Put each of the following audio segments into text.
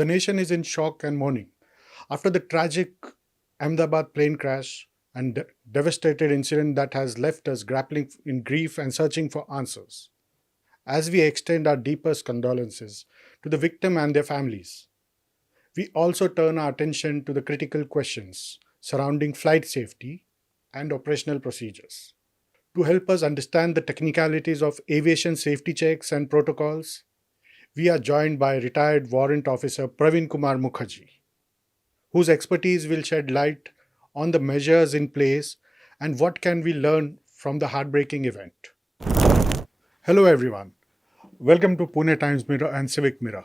The nation is in shock and mourning after the tragic Ahmedabad plane crash and devastated incident that has left us grappling in grief and searching for answers. As we extend our deepest condolences to the victim and their families, we also turn our attention to the critical questions surrounding flight safety and operational procedures. To help us understand the technicalities of aviation safety checks and protocols, we are joined by retired Warrant Officer Praveen Kumar Mukherjee, whose expertise will shed light on the measures in place and what can we learn from the heartbreaking event. Hello everyone. Welcome to Pune Times Mirror and Civic Mirror.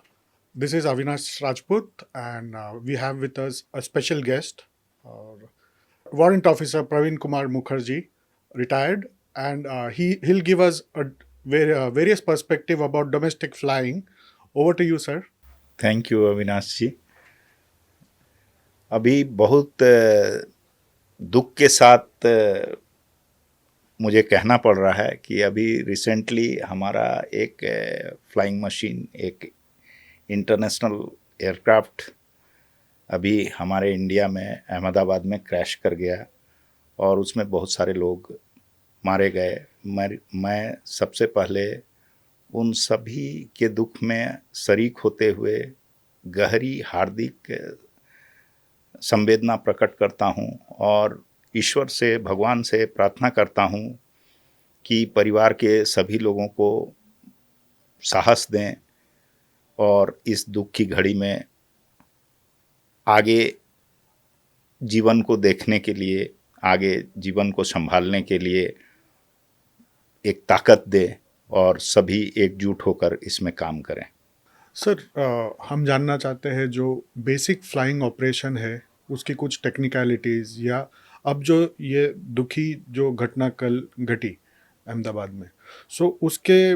This is Avinash Rajput and we have with us a special guest, Warrant Officer Praveen Kumar Mukherjee, retired, and he'll give us a various perspective about domestic flying. Over to you, sir. Thank you Avinash ji. अभी बहुत दुख के साथ मुझे कहना पड़ रहा है कि अभी रिसेंटली हमारा एक फ्लाइंग मशीन, एक इंटरनेशनल एयरक्राफ्ट अभी हमारे इंडिया में अहमदाबाद में क्रैश कर गया और उसमें बहुत सारे लोग मारे गए। मैं सबसे पहले उन सभी के दुख में शरीक होते हुए गहरी हार्दिक संवेदना प्रकट करता हूं और ईश्वर से, भगवान से प्रार्थना करता हूं कि परिवार के सभी लोगों को साहस दें और इस दुख की घड़ी में आगे जीवन को देखने के लिए, आगे जीवन को संभालने के लिए एक ताकत दे और सभी एकजुट होकर इसमें काम करें। सर, हम जानना चाहते हैं जो बेसिक फ्लाइंग ऑपरेशन है उसकी कुछ टेक्निकलिटीज़, या अब जो ये दुखी जो घटना कल घटी अहमदाबाद में, सो उसके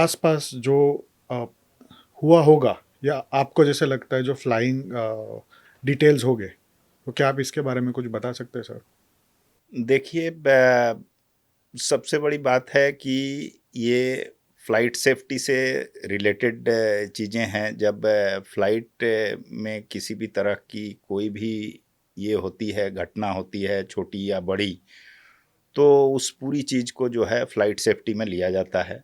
आसपास जो हुआ होगा, या आपको जैसे लगता है जो फ्लाइंग डिटेल्स हो गए, तो क्या आप इसके बारे में कुछ बता सकते हैं सर? देखिए, सबसे बड़ी बात है कि ये फ़्लाइट सेफ्टी से रिलेटेड चीज़ें हैं। जब फ़्लाइट में किसी भी तरह की कोई भी ये होती है, घटना होती है, छोटी या बड़ी, तो उस पूरी चीज़ को जो है फ़्लाइट सेफ्टी में लिया जाता है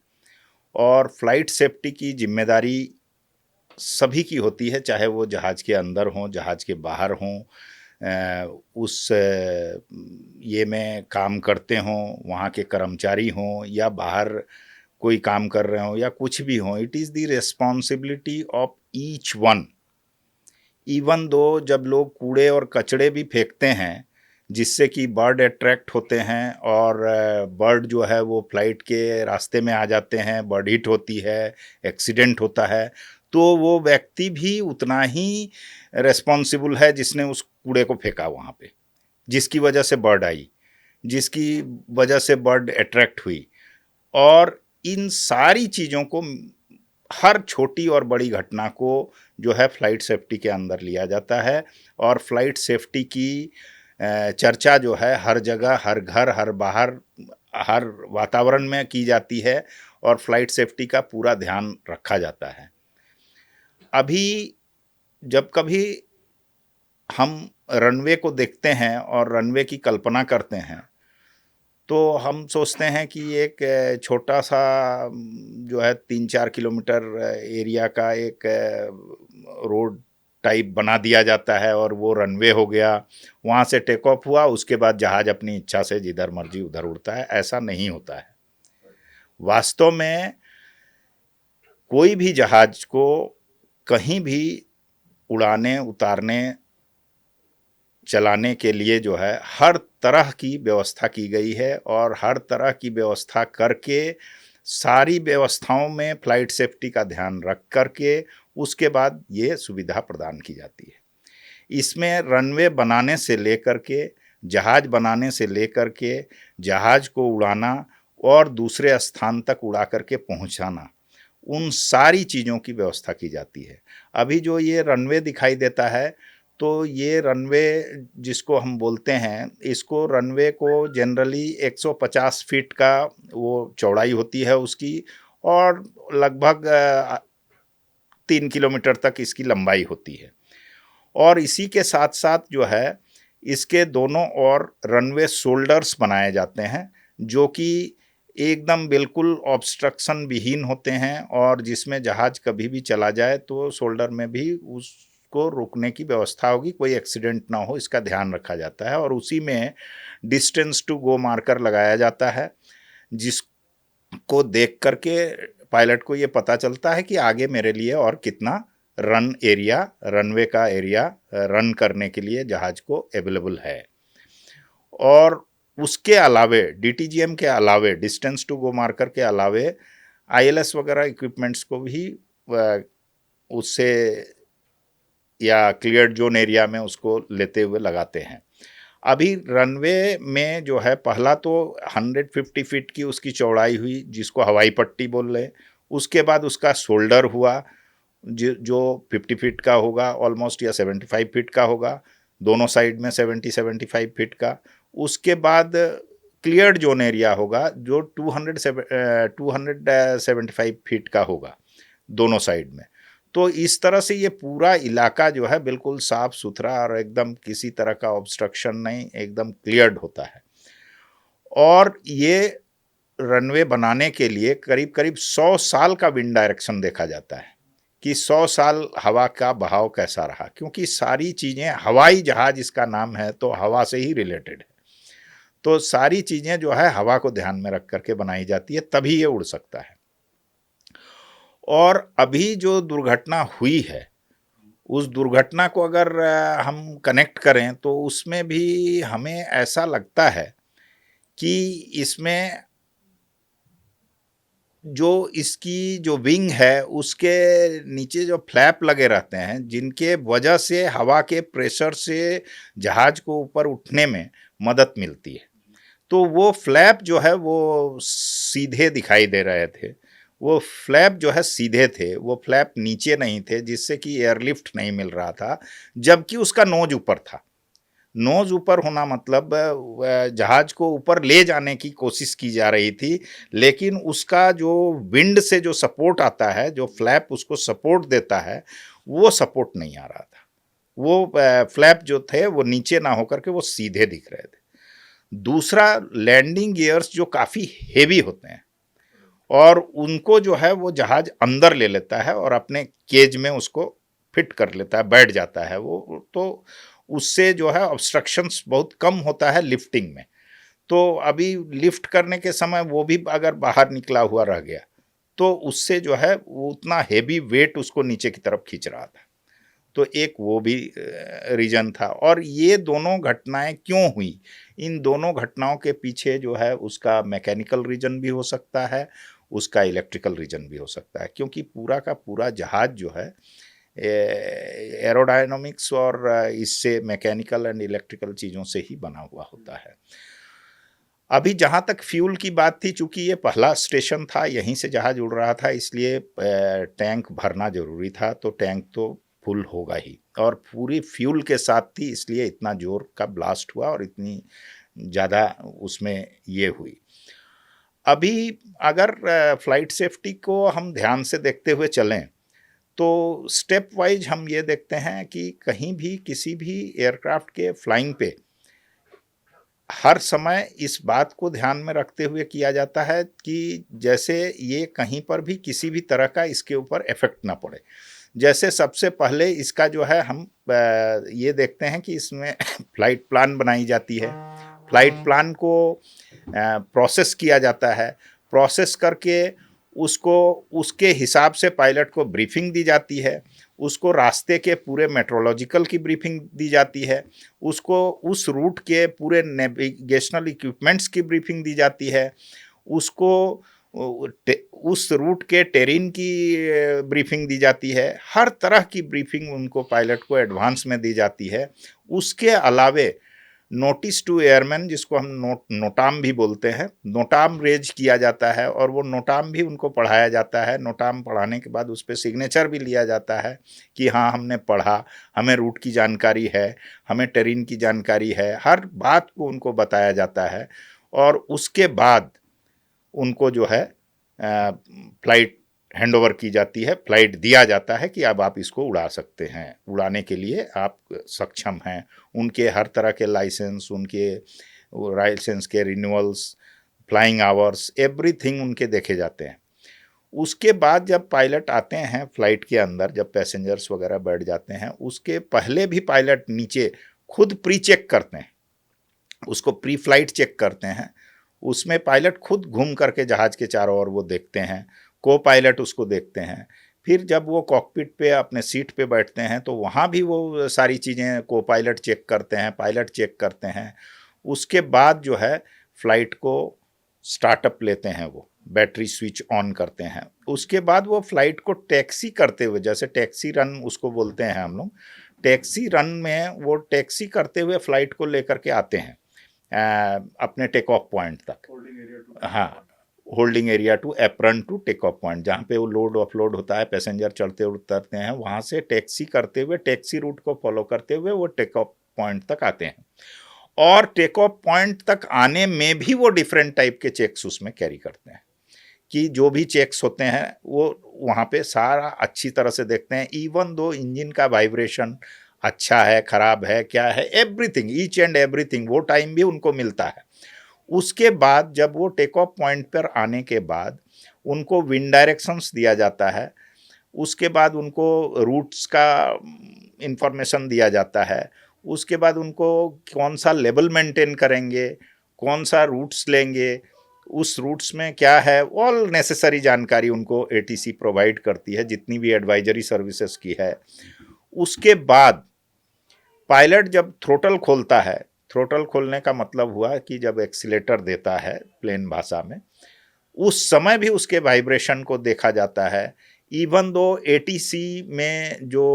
और फ़्लाइट सेफ्टी की जिम्मेदारी सभी की होती है, चाहे वो जहाज़ के अंदर हों, जहाज़ के बाहर हों, उस ये में काम करते हों, वहाँ के कर्मचारी हों या बाहर कोई काम कर रहे हों या कुछ भी हों। It is the responsibility of each one. Even though जब लोग कूड़े और कचड़े भी फेंकते हैं जिससे कि बर्ड अट्रैक्ट होते हैं और बर्ड जो है वो फ्लाइट के रास्ते में आ जाते हैं, बर्ड हिट होती है, एक्सीडेंट होता है, तो वो व्यक्ति भी उतना ही रिस्पॉन्सिबल है जिसने उस कूड़े को फेंका वहाँ पे, जिसकी वजह से बर्ड आई, जिसकी वजह से बर्ड अट्रैक्ट हुई। और इन सारी चीज़ों को, हर छोटी और बड़ी घटना को जो है फ्लाइट सेफ्टी के अंदर लिया जाता है और फ्लाइट सेफ्टी की चर्चा जो है हर जगह, हर घर, हर बाहर, हर वातावरण में की जाती है और फ्लाइट सेफ्टी का पूरा ध्यान रखा जाता है। अभी जब कभी हम रनवे को देखते हैं और रनवे की कल्पना करते हैं तो हम सोचते हैं कि एक छोटा सा जो है 3-4 किलोमीटर एरिया का एक रोड टाइप बना दिया जाता है और वो रनवे हो गया, वहाँ से टेक ऑफ हुआ, उसके बाद जहाज़ अपनी इच्छा से जिधर मर्जी उधर उड़ता है। ऐसा नहीं होता है। वास्तव में कोई भी जहाज़ को कहीं भी उड़ाने, उतारने, चलाने के लिए जो है हर तरह की व्यवस्था की गई है और हर तरह की व्यवस्था करके, सारी व्यवस्थाओं में फ्लाइट सेफ्टी का ध्यान रख करके उसके बाद ये सुविधा प्रदान की जाती है। इसमें रनवे बनाने से लेकर के, जहाज़ बनाने से लेकर के, जहाज़ को उड़ाना और दूसरे स्थान तक उड़ा करके पहुंचाना, उन सारी चीज़ों की व्यवस्था की जाती है। अभी जो ये रनवे दिखाई देता है, तो ये रनवे जिसको हम बोलते हैं, इसको रनवे को जनरली 150 फीट का वो चौड़ाई होती है उसकी और लगभग 3 किलोमीटर तक इसकी लंबाई होती है। और इसी के साथ साथ जो है इसके दोनों ओर रनवे शोल्डर्स बनाए जाते हैं, जो कि एकदम बिल्कुल ऑब्स्ट्रक्शन विहीन होते हैं और जिसमें जहाज कभी भी चला जाए तो शोल्डर में भी उसको रुकने की व्यवस्था होगी, कोई एक्सीडेंट ना हो इसका ध्यान रखा जाता है। और उसी में डिस्टेंस टू गो मार्कर लगाया जाता है, जिसको देख करके पायलट को ये पता चलता है कि आगे मेरे लिए और कितना रनवे का एरिया रन करने के लिए जहाज को अवेलेबल है। और उसके अलावे डीटीजीएम के अलावे, डिस्टेंस टू गो मार्कर के अलावे, आईएलएस वगैरह इक्विपमेंट्स को भी उससे या क्लियर्ड जोन एरिया में उसको लेते हुए लगाते हैं। अभी रनवे में जो है पहला तो 150 फीट की उसकी चौड़ाई हुई, जिसको हवाई पट्टी बोल रहे हैं। उसके बाद उसका शोल्डर हुआ जो 50 फीट का होगा ऑलमोस्ट, या 75 फीट का होगा, दोनों साइड में 75 फीट का। उसके बाद क्लियर्ड जोन एरिया होगा जो 275 फीट का होगा दोनों साइड में। तो इस तरह से ये पूरा इलाका जो है बिल्कुल साफ सुथरा और एकदम किसी तरह का ऑब्स्ट्रक्शन नहीं, एकदम क्लियर्ड होता है। और ये रनवे बनाने के लिए करीब करीब 100 साल का विंड डायरेक्शन देखा जाता है कि 100 साल हवा का बहाव कैसा रहा, क्योंकि सारी चीज़ें, हवाई जहाज इसका नाम है तो हवा से ही रिलेटेड है, तो सारी चीज़ें जो है हवा को ध्यान में रख करके बनाई जाती है, तभी ये उड़ सकता है। और अभी जो दुर्घटना हुई है, उस दुर्घटना को अगर हम कनेक्ट करें तो उसमें भी हमें ऐसा लगता है कि इसमें जो इसकी जो विंग है उसके नीचे जो फ्लैप लगे रहते हैं, जिनके वजह से हवा के प्रेशर से जहाज को ऊपर उठने में मदद मिलती है, तो वो फ्लैप जो है वो सीधे दिखाई दे रहे थे। वो फ्लैप जो है सीधे थे, वो फ्लैप नीचे नहीं थे, जिससे कि एयरलिफ्ट नहीं मिल रहा था, जबकि उसका नोज ऊपर था। नोज ऊपर होना मतलब जहाज को ऊपर ले जाने की कोशिश की जा रही थी, लेकिन उसका जो विंड से जो सपोर्ट आता है, जो फ्लैप उसको सपोर्ट देता है, वो सपोर्ट नहीं आ रहा था। वो फ्लैप जो थे वो नीचे ना होकर के वो सीधे दिख रहे थे। दूसरा, लैंडिंग गियर्स जो काफ़ी हेवी होते हैं और उनको जो है वो जहाज अंदर ले लेता है और अपने केज में उसको फिट कर लेता है, बैठ जाता है वो, तो उससे जो है ऑब्स्ट्रक्शंस बहुत कम होता है लिफ्टिंग में। तो अभी लिफ्ट करने के समय वो भी अगर बाहर निकला हुआ रह गया तो उससे जो है वो उतना हेवी वेट उसको नीचे की तरफ खींच रहा था, तो एक वो भी रीजन था। और ये दोनों घटनाएं क्यों हुई, इन दोनों घटनाओं के पीछे जो है उसका मैकेनिकल रीजन भी हो सकता है, उसका इलेक्ट्रिकल रीजन भी हो सकता है, क्योंकि पूरा का पूरा जहाज जो है एरोडायनामिक्स और इससे मैकेनिकल एंड इलेक्ट्रिकल चीज़ों से ही बना हुआ होता है। अभी जहाँ तक फ्यूल की बात थी, चूंकि ये पहला स्टेशन था, यहीं से जहाज उड़ रहा था, इसलिए टैंक भरना जरूरी था, तो टैंक तो फुल होगा ही, और पूरी फ्यूल के साथ थी, इसलिए इतना जोर का ब्लास्ट हुआ और इतनी ज़्यादा उसमें ये हुई। अभी अगर फ्लाइट सेफ्टी को हम ध्यान से देखते हुए चलें तो स्टेप वाइज हम ये देखते हैं कि कहीं भी किसी भी एयरक्राफ्ट के फ्लाइंग पे हर समय इस बात को ध्यान में रखते हुए किया जाता है कि जैसे ये कहीं पर भी किसी भी तरह का इसके ऊपर इफेक्ट ना पड़े। जैसे सबसे पहले इसका जो है हम ये देखते हैं कि इसमें फ्लाइट प्लान बनाई जाती है। फ्लाइट प्लान को प्रोसेस किया जाता है, प्रोसेस करके उसको उसके हिसाब से पायलट को ब्रीफिंग दी जाती है, उसको रास्ते के पूरे मेट्रोलॉजिकल की ब्रीफिंग दी जाती है, उसको उस रूट के पूरे नेविगेशनल इक्विपमेंट्स की ब्रीफिंग दी जाती है, उसको उस रूट के टेरेन की ब्रीफिंग दी जाती है। हर तरह की ब्रीफिंग उनको पायलट को एडवांस में दी जाती है। उसके अलावे नोटिस टू एयरमैन, जिसको हम नोटाम भी बोलते हैं, नोटाम रेज किया जाता है और वो नोटाम भी उनको पढ़ाया जाता है। नोटाम पढ़ाने के बाद उस पर सिग्नेचर भी लिया जाता है कि हाँ हमने पढ़ा, हमें रूट की जानकारी है, हमें टेरेन की जानकारी है, हर बात को उनको बताया जाता है। और उसके बाद उनको जो है फ्लाइट हैंडओवर की जाती है, फ्लाइट दिया जाता है कि अब आप इसको उड़ा सकते हैं, उड़ाने के लिए आप सक्षम हैं। उनके हर तरह के लाइसेंस, उनके लाइसेंस के रिन्यूअल्स, फ्लाइंग आवर्स, एवरीथिंग उनके देखे जाते हैं। उसके बाद जब पायलट आते हैं फ्लाइट के अंदर, जब पैसेंजर्स वगैरह बैठ जाते हैं, उसके पहले भी पायलट नीचे खुद प्री चेक करते हैं, उसको प्री फ्लाइट चेक करते हैं। उसमें पायलट खुद घूम करके जहाज़ के चारों ओर वो देखते हैं, को पायलट उसको देखते हैं। फिर जब वो कॉकपिट पे अपने सीट पे बैठते हैं तो वहाँ भी वो सारी चीज़ें को पायलट चेक करते हैं, पायलट चेक करते हैं। उसके बाद जो है फ्लाइट को स्टार्टअप लेते हैं, वो बैटरी स्विच ऑन करते हैं। उसके बाद वो फ्लाइट को टैक्सी करते हुए, जैसे टैक्सी रन उसको बोलते हैं हम लोग, टैक्सी रन में वो टैक्सी करते हुए फ्लाइट को लेकर के आते हैं अपने टेक ऑफ पॉइंट तक। हाँ, holding area to apron to take off point, जहाँ पे वो लोड ऑफलोड होता है, पैसेंजर चढ़ते उतरते हैं, वहाँ से टैक्सी करते हुए, टैक्सी रूट को फॉलो करते हुए वो टेक ऑफ पॉइंट तक आते हैं। और टेक ऑफ पॉइंट तक आने में भी वो डिफरेंट टाइप के चेक्स उसमें कैरी करते हैं, कि जो भी चेक्स होते हैं वो वहाँ पे सारा अच्छी तरह से देखते हैं। इवन दो इंजन का वाइब्रेशन अच्छा है, खराब है, क्या है, एवरीथिंग, ईच एंड एवरीथिंग, वो टाइम भी उनको मिलता है। उसके बाद जब वो टेक ऑफ पॉइंट पर आने के बाद उनको विंड डायरेक्शंस दिया जाता है। उसके बाद उनको रूट्स का इंफॉर्मेशन दिया जाता है। उसके बाद उनको कौन सा लेवल मेंटेन करेंगे, कौन सा रूट्स लेंगे, उस रूट्स में क्या है, ऑल नेसेसरी जानकारी उनको एटीसी प्रोवाइड करती है, जितनी भी एडवाइजरी सर्विसेज की है। उसके बाद पायलट जब थ्रोटल खोलता है, थ्रोटल खोलने का मतलब हुआ कि जब एक्सीलेटर देता है प्लेन भाषा में, उस समय भी उसके वाइब्रेशन को देखा जाता है। इवन दो एटीसी में जो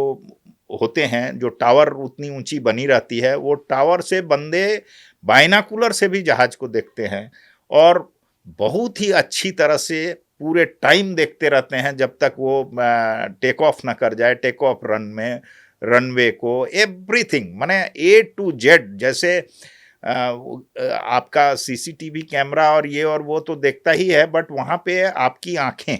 होते हैं, जो टावर उतनी ऊंची बनी रहती है, वो टावर से बंदे बाइनाकुलर से भी जहाज को देखते हैं और बहुत ही अच्छी तरह से पूरे टाइम देखते रहते हैं जब तक वो टेक ऑफ ना कर जाए। टेक ऑफ रन में रनवे को एवरीथिंग, माने ए टू जेड, जैसे आपका सीसीटीवी कैमरा और ये और वो तो देखता ही है, बट वहाँ पे आपकी आंखें,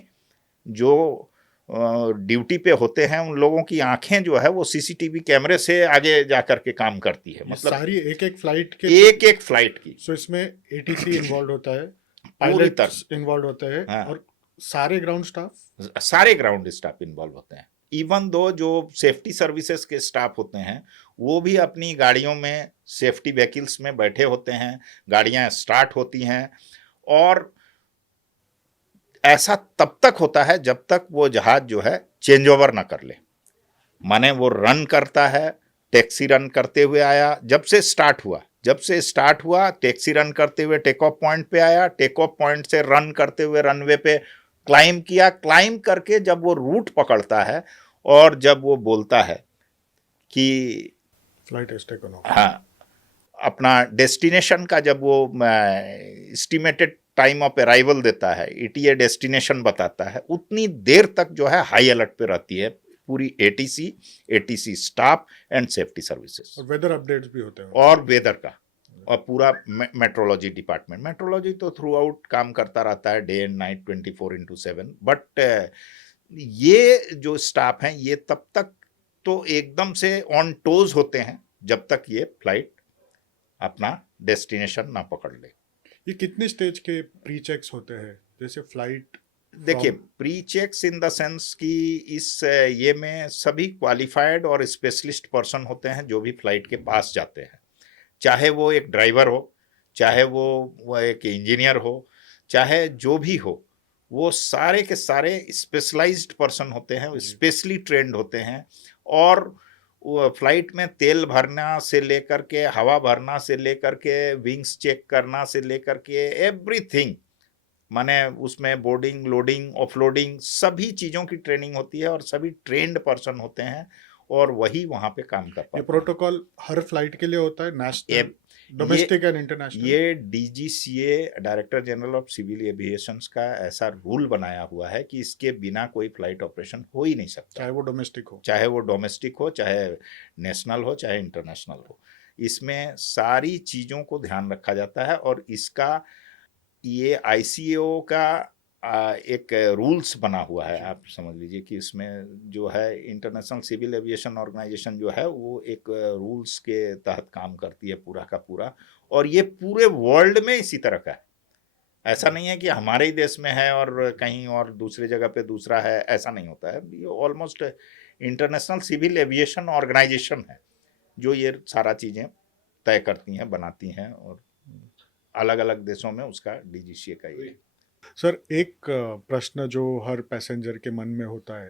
जो ड्यूटी पे होते हैं उन लोगों की आंखें जो है वो सीसीटीवी कैमरे से आगे जा कर के काम करती है। मतलब सारी एक एक फ्लाइट के एक एक फ्लाइट की, सो इसमें एटीसी इन्वॉल्व होता है, पूरी पायलट्स इन्वॉल्व होते हैं, हाँ, और सारे ग्राउंड स्टाफ, सारे ग्राउंड स्टाफ इन्वॉल्व होते हैं। इवन दो जो सेफ्टी सर्विसेज के स्टाफ होते हैं वो भी अपनी गाड़ियों में, सेफ्टी व्हीकल्स में बैठे होते हैं, गाड़ियां स्टार्ट होती हैं। और ऐसा तब तक होता है जब तक वो जहाज जो है चेंज ओवर ना कर ले, माने वो रन करता है, टैक्सी रन करते हुए आया, जब से स्टार्ट हुआ टैक्सी रन करते हुए टेक ऑफ पॉइंट पे आया, टेक ऑफ पॉइंट से रन करते हुए रनवे पे क्लाइम किया, क्लाइम करके जब वो रूट पकड़ता है और जब वो बोलता है कि फ्लाइट इज टेकन ऑफ, हाँ, अपना डेस्टिनेशन का जब वो एस्टिमेटेड टाइम ऑफ अराइवल देता है, ईटीए डेस्टिनेशन बताता है, उतनी देर तक जो है हाई अलर्ट पे रहती है पूरी ATC staff and safety services. और वेदर अपडेट्स भी होते हैं, और वेदर का, और पूरा मेट्रोलॉजी डिपार्टमेंट, मेट्रोलॉजी तो थ्रू आउट काम करता रहता है, डे एंड नाइट 24/7। बट ये जो स्टाफ हैं ये तब तक तो एकदम से ऑन टोज होते हैं जब तक ये फ्लाइट अपना डेस्टिनेशन ना पकड़ ले। ये कितने स्टेज के प्री चेक्स होते हैं, जैसे फ्लाइट? देखिए, pre checks in the sense कि इस ये में सभी क्वालिफाइड और स्पेशलिस्ट पर्सन होते हैं जो भी फ्लाइट के पास जाते हैं, चाहे वो एक ड्राइवर हो, चाहे वो एक इंजीनियर हो, चाहे जो भी हो, वो सारे के सारे स्पेशलाइज्ड पर्सन होते हैं, स्पेशली ट्रेंड होते हैं। और फ्लाइट में तेल भरना से लेकर के, हवा भरना से लेकर के, विंग्स चेक करना से लेकर के, एवरीथिंग, माने उसमें बोर्डिंग, लोडिंग, ऑफलोडिंग, सभी चीज़ों की ट्रेनिंग होती है और सभी ट्रेंड पर्सन होते हैं और वही वहाँ पे काम कर पाते ये हैं। प्रोटोकॉल हर फ्लाइट के लिए होता है, नेशनल, डोमेस्टिक एंड इंटरनेशनल? ये DGCA, director general of civil aviation का ऐसा रूल बनाया हुआ है कि इसके बिना कोई फ्लाइट ऑपरेशन हो ही नहीं सकता, चाहे वो डोमेस्टिक हो, चाहे नेशनल हो, चाहे इंटरनेशनल हो। इसमें सारी चीज़ों को ध्यान रखा जाता है और इसका ये आईसीएओ का एक रूल्स बना हुआ है, आप समझ लीजिए कि इसमें जो है इंटरनेशनल सिविल एविएशन ऑर्गेनाइजेशन जो है वो एक रूल्स के तहत काम करती है पूरा का पूरा, और ये पूरे वर्ल्ड में इसी तरह का है। ऐसा नहीं है कि हमारे ही देश में है और कहीं और दूसरी जगह पे दूसरा है, ऐसा नहीं होता है। ये almost international civil aviation organisation है जो ये सारा चीज़ें तय करती हैं, बनाती हैं, और अलग अलग देशों में उसका डीजीसीए का ये। सर, एक प्रश्न जो हर पैसेंजर के मन में होता है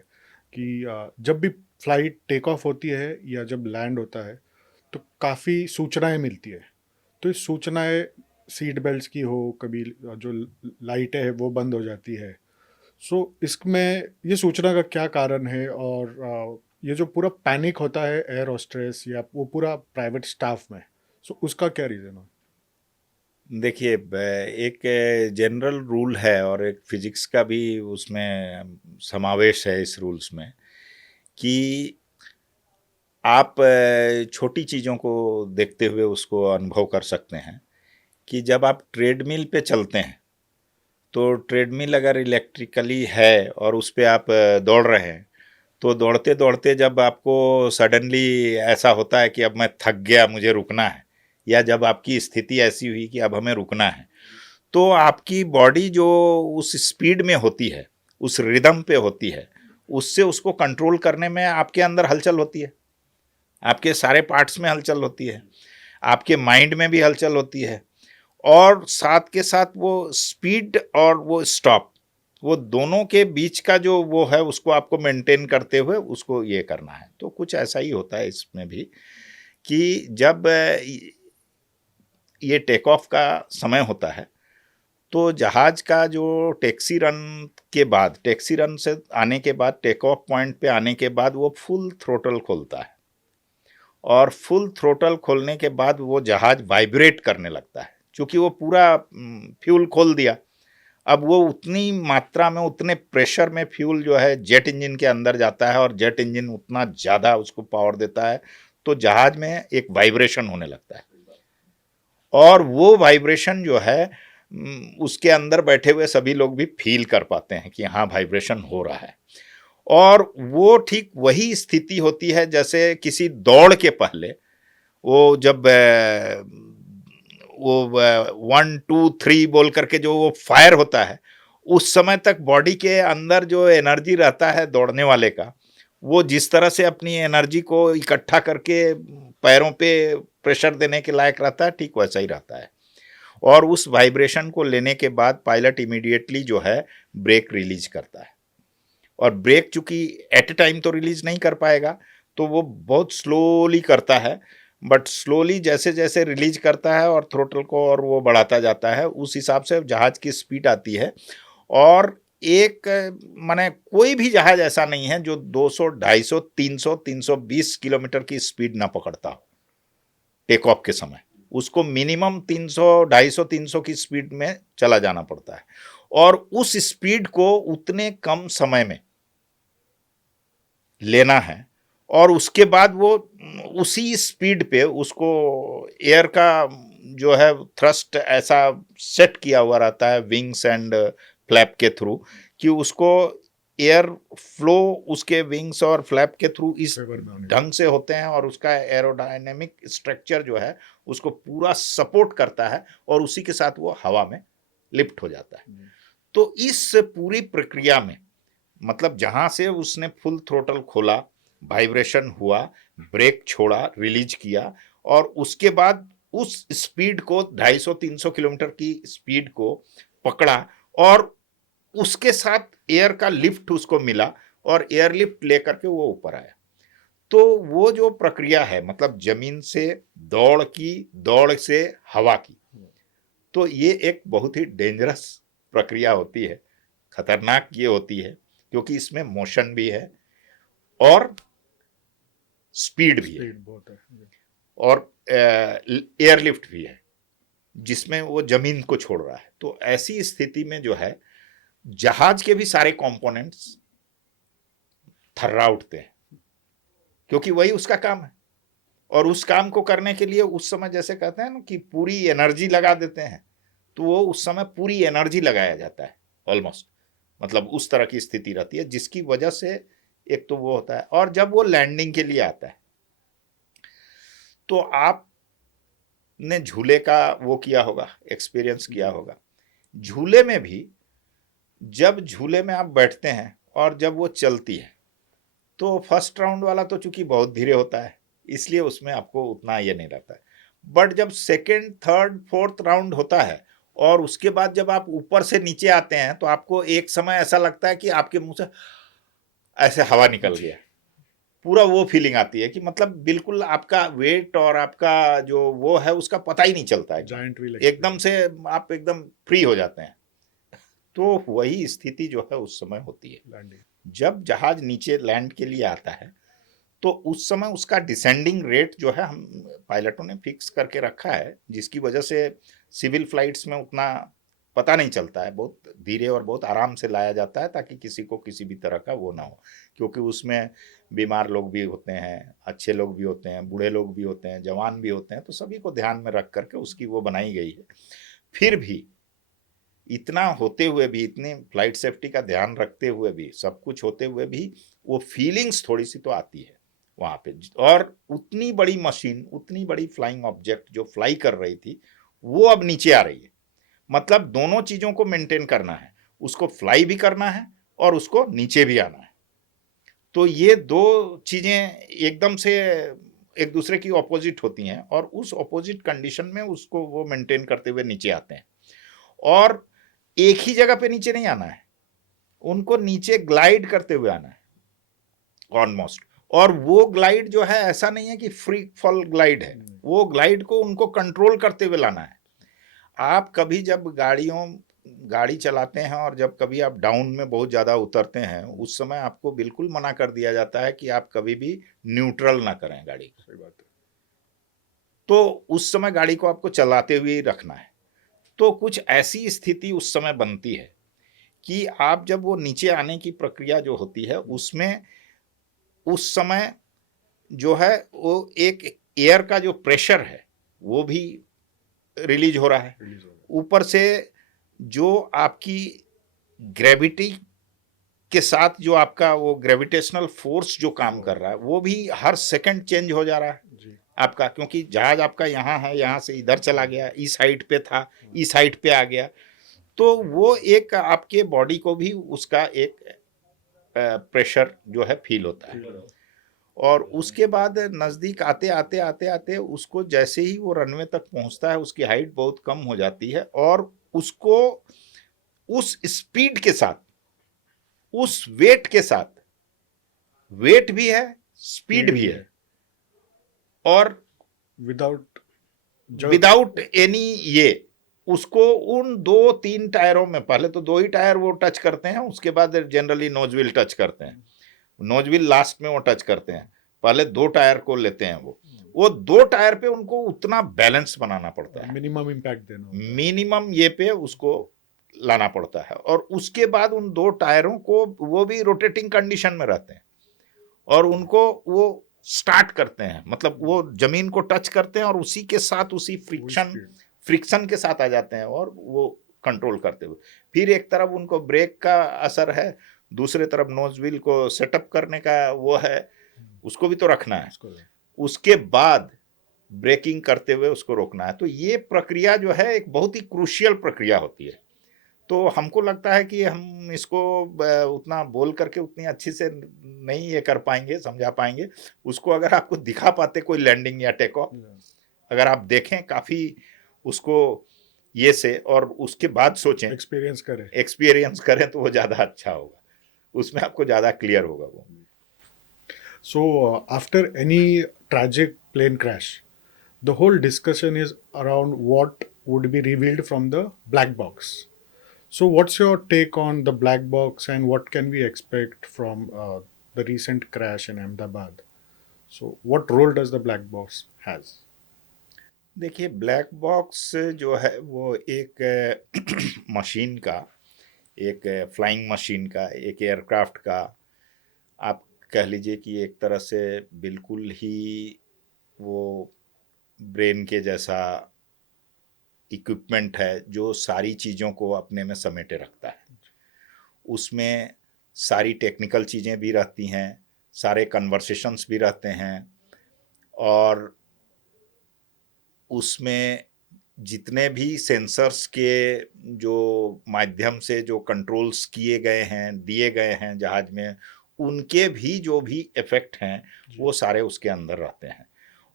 कि जब भी फ्लाइट टेक ऑफ होती है या जब लैंड होता है तो काफ़ी सूचनाएं मिलती है। तो इस सूचनाएं सीट बेल्ट्स की हो, कभी जो लाइटें है वो बंद हो जाती है। सो इसमें ये सूचना का क्या कारण है, और ये जो पूरा पैनिक होता है एयर होस्टेस या वो पूरा प्राइवेट स्टाफ में, सो उसका क्या रीज़न है? देखिए, एक जनरल रूल है और एक फिजिक्स का भी उसमें समावेश है इस रूल्स में, कि आप छोटी चीज़ों को देखते हुए उसको अनुभव कर सकते हैं कि जब आप ट्रेडमिल पे चलते हैं तो ट्रेडमिल अगर इलेक्ट्रिकली है और उस पे आप दौड़ रहे हैं, तो दौड़ते दौड़ते जब आपको सडनली ऐसा होता है कि अब मैं थक गया, मुझे रुकना है, या जब आपकी स्थिति ऐसी हुई कि अब हमें रुकना है, तो आपकी बॉडी जो उस स्पीड में होती है, उस रिदम पे होती है, उससे उसको कंट्रोल करने में आपके अंदर हलचल होती है, आपके सारे पार्ट्स में हलचल होती है, आपके माइंड में भी हलचल होती है, और साथ के साथ वो स्पीड और वो स्टॉप, वो दोनों के बीच का जो वो है उसको आपको मेंटेन करते हुए उसको ये करना है। तो कुछ ऐसा ही होता है इसमें भी कि जब ये टेक ऑफ का समय होता है तो जहाज का जो टैक्सी रन के बाद, टैक्सी रन से आने के बाद, टेक ऑफ पॉइंट पे आने के बाद वो फुल थ्रोटल खोलता है, और फुल थ्रोटल खोलने के बाद वो जहाज वाइब्रेट करने लगता है, क्योंकि वो पूरा फ्यूल खोल दिया। अब वो उतनी मात्रा में, उतने प्रेशर में फ्यूल जो है जेट इंजन के अंदर जाता है, और जेट इंजन उतना ज़्यादा उसको पावर देता है, तो जहाज में एक वाइब्रेशन होने लगता है, और वो वाइब्रेशन जो है उसके अंदर बैठे हुए सभी लोग भी फील कर पाते हैं कि हाँ वाइब्रेशन हो रहा है। और वो ठीक वही स्थिति होती है जैसे किसी दौड़ के पहले वो जब वो 1 2 3 बोल करके जो वो फायर होता है, उस समय तक बॉडी के अंदर जो एनर्जी रहता है दौड़ने वाले का, वो जिस तरह से अपनी एनर्जी को इकट्ठा करके पैरों पे प्रेशर देने के लायक रहता है, ठीक वैसा ही रहता है। और उस वाइब्रेशन को लेने के बाद पायलट इमीडिएटली जो है ब्रेक रिलीज करता है, और ब्रेक चूंकि एट ए टाइम तो रिलीज नहीं कर पाएगा, तो वो बहुत स्लोली करता है, बट स्लोली जैसे जैसे रिलीज करता है और थ्रोटल को और वो बढ़ाता जाता है, उस हिसाब से जहाज की स्पीड आती है। और एक माने कोई भी जहाज ऐसा नहीं है जो 200 250 300 320 किलोमीटर की स्पीड ना पकड़ता हो टेक ऑफ के समय। उसको मिनिमम 300 250 300 की स्पीड में चला जाना पड़ता है, और उस स्पीड को उतने कम समय में लेना है, और उसके बाद वो उसी स्पीड पे उसको एयर का जो है थ्रस्ट ऐसा सेट किया हुआ रहता है विंग्स एंड फ्लैप के थ्रू, कि उसको एयर फ्लो उसके विंग्स और फ्लैप के थ्रू इस ढंग से होते हैं, और उसका एरोडायनेमिक स्ट्रक्चर जो है उसको पूरा सपोर्ट करता है, और उसी के साथ वो हवा में लिफ्ट हो जाता है। तो इस पूरी प्रक्रिया में मतलब जहां से उसने फुल थ्रोटल खोला, वाइब्रेशन हुआ, ब्रेक छोड़ा, रिलीज किया, और उसके बाद उस स्पीड को 250-300 किलोमीटर की स्पीड को पकड़ा, और उसके साथ एयर का लिफ्ट उसको मिला, और एयर लिफ्ट लेकर के वो ऊपर आया। तो वो जो प्रक्रिया है, मतलब जमीन से दौड़ की, दौड़ से हवा की, तो ये एक बहुत ही डेंजरस प्रक्रिया होती है, खतरनाक ये होती है, क्योंकि इसमें मोशन भी है और स्पीड भी है, बहुत है। और एयरलिफ्ट भी है, जिसमें वो जमीन को छोड़ रहा है। तो ऐसी स्थिति में जो है जहाज के भी सारे कंपोनेंट्स थर्रा उठते हैं, क्योंकि वही उसका काम है, और उस काम को करने के लिए उस समय जैसे कहते हैं ना कि पूरी एनर्जी लगा देते हैं, तो वो उस समय पूरी एनर्जी लगाया जाता है ऑलमोस्ट, मतलब उस तरह की स्थिति रहती है, जिसकी वजह से एक तो वो होता है। और जब वो लैंडिंग के लिए आता है तो आपने झूले का वो किया होगा, एक्सपीरियंस किया होगा। झूले में भी जब झूले में आप बैठते हैं और जब वो चलती है, तो फर्स्ट राउंड वाला तो चूंकि बहुत धीरे होता है, इसलिए उसमें आपको उतना ये नहीं रहता है। बट जब सेकेंड थर्ड फोर्थ राउंड होता है और उसके बाद जब आप ऊपर से नीचे आते हैं, तो आपको एक समय ऐसा लगता है कि आपके मुंह से ऐसे हवा निकल गया, पूरा वो फीलिंग आती है कि मतलब बिल्कुल आपका वेट और आपका जो वो है उसका पता ही नहीं चलता है, Giant wheel एकदम से आप एकदम फ्री हो जाते हैं। तो वही स्थिति जो है उस समय होती है landing. जब जहाज नीचे लैंड के लिए आता है। तो उस समय उसका डिसेंडिंग रेट जो है हम पायलटों ने फिक्स करके रखा है, जिसकी वजह से सिविल फ्लाइट्स में उतना पता नहीं चलता है, बहुत धीरे और बहुत आराम से लाया जाता है ताकि किसी को किसी भी तरह का वो ना हो, क्योंकि उसमें बीमार लोग भी होते हैं, अच्छे लोग भी होते हैं, बूढ़े लोग भी होते हैं, जवान भी होते हैं, तो सभी को ध्यान में रख करके उसकी वो बनाई गई है। फिर भी इतना होते हुए भी, इतने फ्लाइट सेफ्टी का ध्यान रखते हुए भी, सब कुछ होते हुए भी, वो फीलिंग्स थोड़ी सी तो आती है वहाँ पे। और उतनी बड़ी मशीन, उतनी बड़ी फ्लाइंग ऑब्जेक्ट जो फ्लाई कर रही थी, वो अब नीचे आ रही है। मतलब दोनों चीज़ों को मेंटेन करना है, उसको फ्लाई भी करना है और उसको नीचे भी आना है। तो ये दो चीज़ें एकदम से एक दूसरे की ऑपोजिट होती हैं, और उस ऑपोजिट कंडीशन में उसको वो मेंटेन करते हुए नीचे आते हैं। और एक ही जगह पे नीचे नहीं आना है, उनको नीचे ग्लाइड करते हुए आना है ऑलमोस्ट। और वो ग्लाइड जो है ऐसा नहीं है कि फ्री फॉल ग्लाइड है, वो ग्लाइड को उनको कंट्रोल करते हुए लाना है। आप कभी जब गाड़ी चलाते हैं और जब कभी आप डाउन में बहुत ज़्यादा उतरते हैं, उस समय आपको बिल्कुल मना कर दिया जाता है कि आप कभी भी न्यूट्रल ना करें गाड़ी को। सही बात है। तो उस समय गाड़ी को आपको चलाते हुए ही रखना है। तो कुछ ऐसी स्थिति उस समय बनती है कि आप जब वो नीचे आने की प्रक्रिया जो होती है, उसमें उस समय जो है वो एक एयर का जो प्रेशर है वो भी रिलीज हो रहा है, Release हो गया. ऊपर से जो आपकी ग्रेविटी के साथ जो आपका वो ग्रेविटेशनल फोर्स जो काम कर रहा है, वो भी हर सेकंड चेंज हो जा रहा है जी. आपका, क्योंकि जहाज आपका यहाँ है, यहाँ से इधर चला गया, इस हाइट पे था, इस हाइट पे आ गया। तो वो एक आपके बॉडी को भी उसका एक प्रेशर जो है फील होता है। और उसके बाद नज़दीक आते आते आते आते उसको जैसे ही वो रनवे तक पहुंचता है, उसकी हाइट बहुत कम हो जाती है, और उसको उस स्पीड के साथ, उस वेट के साथ, वेट भी है, स्पीड भी है, और Without jerk. विदाउट एनी ये, उसको उन दो तीन टायरों में, पहले तो दो ही टायर वो टच करते हैं, उसके बाद जनरली नोजविल टच करते हैं, नोजविल लास्ट में वो टच करते हैं, पहले दो टायर को लेते हैं वो दो टायर पे उनको उतना बैलेंस बनाना पड़ता है, Minimum impact देना होता है. मिनिमम ये पे उसको लाना पड़ता है। और उसके बाद उन दो टायरों को, वो भी रोटेटिंग कंडीशन में रहते हैं, और उनको वो स्टार्ट करते हैं, मतलब वो जमीन को टच करते हैं और उसी के साथ उसी फ्रिक्शन के साथ आ जाते हैं, और वो कंट्रोल करते हुए फिर एक तरफ उनको ब्रेक का असर है, दूसरे तरफ नोज व्हील को सेटअप करने का वो है, उसको भी तो रखना है, उसको उसके बाद ब्रेकिंग करते हुए उसको रोकना है। तो ये प्रक्रिया जो है एक बहुत ही क्रूशियल प्रक्रिया होती है। तो हमको लगता है कि हम इसको उतना बोल करके उतनी अच्छी से नहीं ये कर पाएंगे, समझा पाएंगे। उसको अगर आपको दिखा पाते कोई लैंडिंग या टेक ऑफ, Yeah. अगर आप देखें काफ़ी उसको ये से, और उसके बाद सोचें, Experience करें. एक्सपीरियंस करें, तो वो ज़्यादा अच्छा होगा, उसमें आपको ज़्यादा क्लियर होगा वो। So, after any tragic plane crash, the whole discussion is around what would be revealed from the black box. So, what's your take on the black box and what can we expect from the recent crash in Ahmedabad? So, what role does the black box has? देखिए, black box जो है वो एक machine का, एक flying machine का, एक aircraft का, आप कह लीजिए कि एक तरह से बिल्कुल ही वो ब्रेन के जैसा इक्विपमेंट है, जो सारी चीज़ों को अपने में समेटे रखता है। उसमें सारी टेक्निकल चीज़ें भी रहती हैं, सारे कन्वर्सेशंस भी रहते हैं, और उसमें जितने भी सेंसर्स के जो माध्यम से जो कंट्रोल्स किए गए हैं, दिए गए हैं जहाज में, उनके भी जो भी इफेक्ट हैं वो सारे उसके अंदर रहते हैं,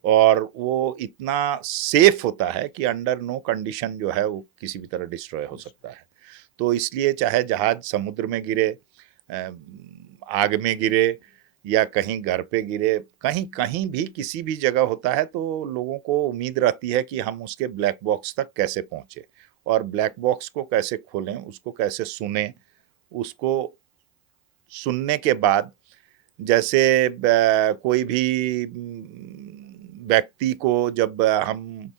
और वो इतना सेफ होता है कि अंडर नो कंडीशन जो है वो किसी भी तरह डिस्ट्रॉय हो सकता है। तो इसलिए चाहे जहाज समुद्र में गिरे, आग में गिरे, या कहीं घर पे गिरे, कहीं कहीं भी किसी भी जगह होता है, तो लोगों को उम्मीद रहती है कि हम उसके ब्लैक बॉक्स तक कैसे पहुंचे, और ब्लैक बॉक्स को कैसे खोलें, उसको कैसे सुने, उसको सुनने के बाद जैसे कोई भी व्यक्ति को जब हम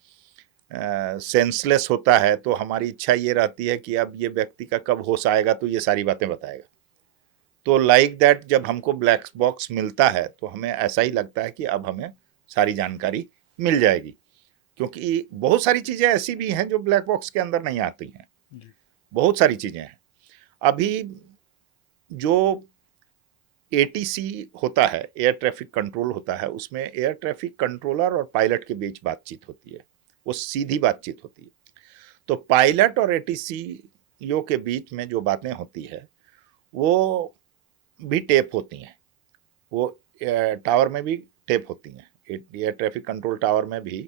सेंसलेस होता है तो हमारी इच्छा ये रहती है कि अब ये व्यक्ति का कब होश आएगा तो ये सारी बातें बताएगा। तो लाइक दैट जब हमको ब्लैक बॉक्स मिलता है तो हमें ऐसा ही लगता है कि अब हमें सारी जानकारी मिल जाएगी, क्योंकि बहुत सारी चीज़ें ऐसी भी हैं जो ब्लैक बॉक्स के अंदर नहीं आती हैं। बहुत सारी चीज़ें हैं। अभी जो एटीसी होता है, एयर ट्रैफिक कंट्रोल होता है, उसमें एयर ट्रैफिक कंट्रोलर और पायलट के बीच बातचीत होती है, वो सीधी बातचीत होती है। तो पायलट और एटीसी यो के बीच में जो बातें होती है वो भी टेप होती हैं, वो टावर में भी टेप होती हैं। एयर ट्रैफिक कंट्रोल टावर में भी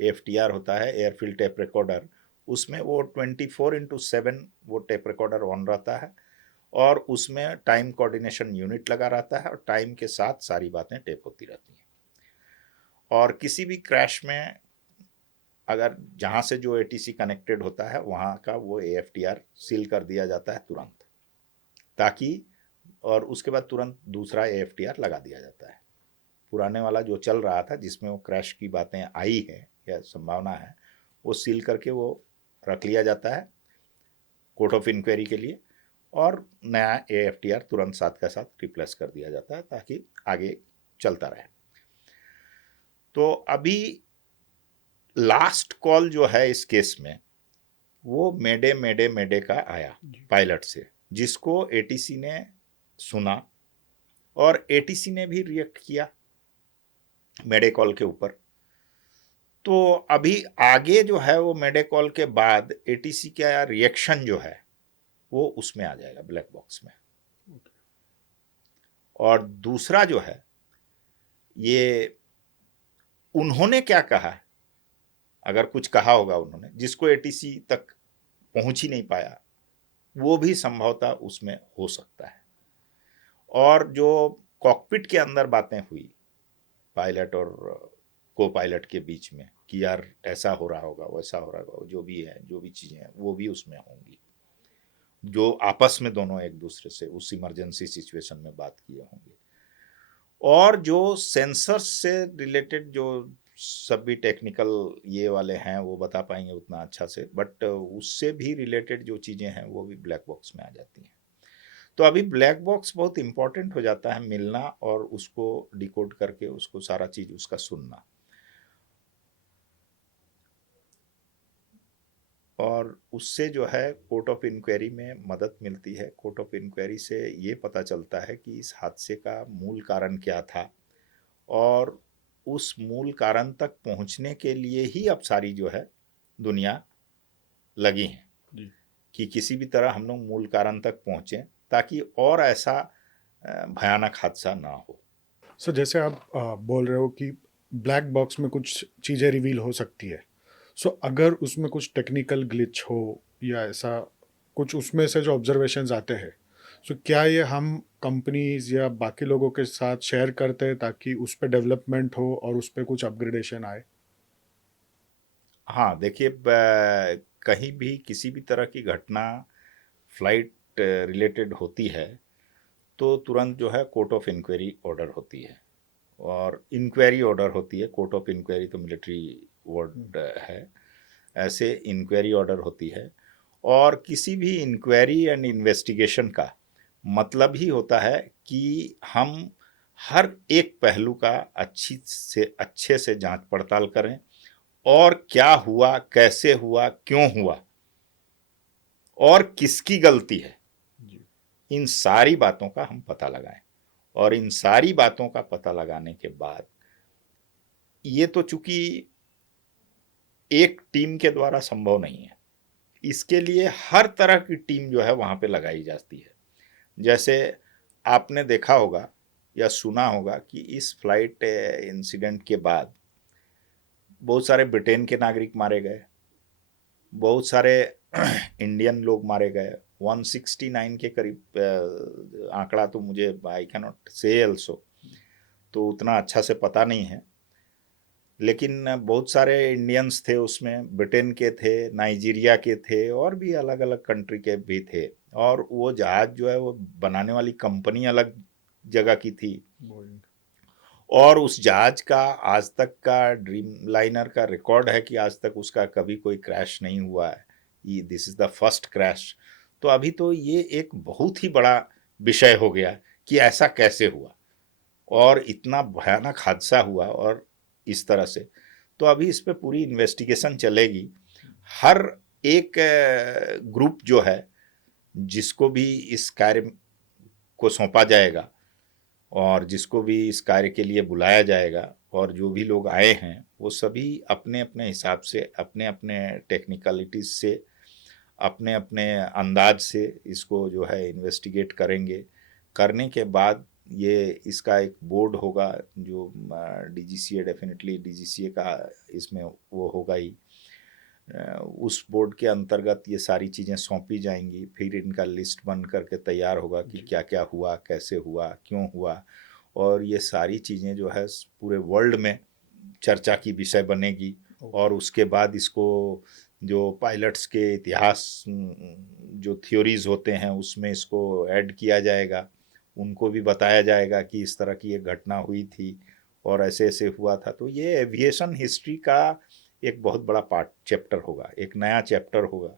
एफटीआर होता है, एयरफील्ड टेप रिकॉर्डर, उसमें वो 24/7 वो टेप रिकॉर्डर ऑन रहता है, और उसमें टाइम कोऑर्डिनेशन यूनिट लगा रहता है, और टाइम के साथ सारी बातें टेप होती रहती हैं। और किसी भी क्रैश में अगर जहाँ से जो एटीसी कनेक्टेड होता है वहाँ का वो एएफटीआर सील कर दिया जाता है तुरंत, ताकि, और उसके बाद तुरंत दूसरा एएफटीआर लगा दिया जाता है। पुराने वाला जो चल रहा था जिसमें वो क्रैश की बातें आई है या संभावना है, वो सील करके वो रख लिया जाता है कोर्ट ऑफ इंक्वायरी के लिए, और नया एएफटीआर तुरंत साथ का साथ रिप्लेस कर दिया जाता है ताकि आगे चलता रहे। तो अभी लास्ट कॉल जो है इस केस में वो मेडे मेडे मेडे का आया पायलट से, जिसको एटीसी ने सुना और एटीसी ने भी रिएक्ट किया मेडे कॉल के ऊपर। तो अभी आगे जो है वो मेडे कॉल के बाद एटीसी का रिएक्शन जो है वो उसमें आ जाएगा ब्लैक बॉक्स में। और दूसरा जो है ये उन्होंने क्या कहा, अगर कुछ कहा होगा उन्होंने जिसको एटीसी तक पहुंच ही नहीं पाया, वो भी संभवतः उसमें हो सकता है। और जो कॉकपिट के अंदर बातें हुई पायलट और को पायलट के बीच में कि यार ऐसा हो रहा होगा, वैसा हो रहा होगा, जो भी है, जो भी चीज़ें हैं वो भी उसमें होंगी, जो आपस में दोनों एक दूसरे से उस इमरजेंसी सिचुएशन में बात किए होंगे। और जो सेंसर्स से रिलेटेड जो सभी टेक्निकल ये वाले हैं वो बता पाएंगे उतना अच्छा से, बट उससे भी रिलेटेड जो चीज़ें हैं वो भी ब्लैक बॉक्स में आ जाती हैं। तो अभी ब्लैक बॉक्स बहुत इंपॉर्टेंट हो जाता है मिलना, और उसको डिकोड करके उसको सारा चीज़ उसका सुनना। और उससे जो है कोर्ट ऑफ इंक्वायरी में मदद मिलती है। कोर्ट ऑफ इंक्वायरी से ये पता चलता है कि इस हादसे का मूल कारण क्या था, और उस मूल कारण तक पहुंचने के लिए ही अब सारी जो है दुनिया लगी है कि किसी भी तरह हम लोग मूल कारण तक पहुंचें ताकि और ऐसा भयानक हादसा ना हो। सो जैसे आप बोल रहे हो कि ब्लैक बॉक्स में कुछ चीज़ें रिवील हो सकती है, सो अगर उसमें कुछ टेक्निकल ग्लिच हो या ऐसा कुछ उसमें से जो ऑब्जर्वेशंस आते हैं, सो क्या ये हम कंपनीज या बाकी लोगों के साथ शेयर करते हैं ताकि उस पर डेवलपमेंट हो और उस पर कुछ अपग्रेडेशन आए? हाँ, देखिए कहीं भी किसी भी तरह की घटना फ्लाइट रिलेटेड होती है तो तुरंत जो है कोर्ट ऑफ इंक्वायरी ऑर्डर होती है, और इंक्वायरी ऑर्डर होती है। कोर्ट ऑफ इंक्वायरी तो मिलिट्री वर्ड है, ऐसे इंक्वायरी ऑर्डर होती है। और किसी भी इंक्वायरी एंड इन्वेस्टिगेशन का मतलब ही होता है कि हम हर एक पहलू का अच्छे से जांच पड़ताल करें, और क्या हुआ, कैसे हुआ, क्यों हुआ, और किसकी गलती है, इन सारी बातों का हम पता लगाएं, और इन सारी बातों का पता लगाने के बाद ये तो चूंकि एक टीम के द्वारा संभव नहीं है, इसके लिए हर तरह की टीम जो है वहां पे लगाई जाती है। जैसे आपने देखा होगा या सुना होगा कि इस फ्लाइट इंसिडेंट के बाद बहुत सारे ब्रिटेन के नागरिक मारे गए, बहुत सारे इंडियन लोग मारे गए, 169 के करीब, आंकड़ा तो मुझे आई कैन नॉट से ऑल्सो, तो उतना अच्छा से पता नहीं है, लेकिन बहुत सारे इंडियंस थे उसमें, ब्रिटेन के थे, नाइजीरिया के थे, और भी अलग अलग कंट्री के भी थे। और वो जहाज़ जो है वो बनाने वाली कंपनी अलग जगह की थी, और उस जहाज का आज तक का ड्रीम लाइनर का रिकॉर्ड है कि आज तक उसका कभी कोई क्रैश नहीं हुआ है, ये this is the first crash. तो अभी तो ये एक बहुत ही बड़ा विषय हो गया कि ऐसा कैसे हुआ और इतना भयानक हादसा हुआ और इस तरह से। तो अभी इस पे पूरी इन्वेस्टिगेशन चलेगी। हर एक ग्रुप जो है जिसको भी इस कार्य को सौंपा जाएगा और जिसको भी इस कार्य के लिए बुलाया जाएगा, और जो भी लोग आए हैं वो सभी अपने अपने हिसाब से, अपने अपने टेक्निकलिटीज से, अपने अपने अंदाज से इसको जो है इन्वेस्टिगेट करेंगे। करने के बाद ये इसका एक बोर्ड होगा जो डीजीसीए, डेफिनेटली डीजीसीए का इसमें वो होगा ही। उस बोर्ड के अंतर्गत ये सारी चीज़ें सौंपी जाएंगी, फिर इनका लिस्ट बन करके तैयार होगा कि क्या क्या हुआ, कैसे हुआ, क्यों हुआ, और ये सारी चीज़ें जो है पूरे वर्ल्ड में चर्चा की विषय बनेगी। और उसके बाद इसको जो पायलट्स के इतिहास, जो थ्योरीज होते हैं उसमें इसको ऐड किया जाएगा, उनको भी बताया जाएगा कि इस तरह की एक घटना हुई थी और ऐसे ऐसे हुआ था। तो ये एविएशन हिस्ट्री का एक बहुत बड़ा पार्ट, चैप्टर होगा, एक नया चैप्टर होगा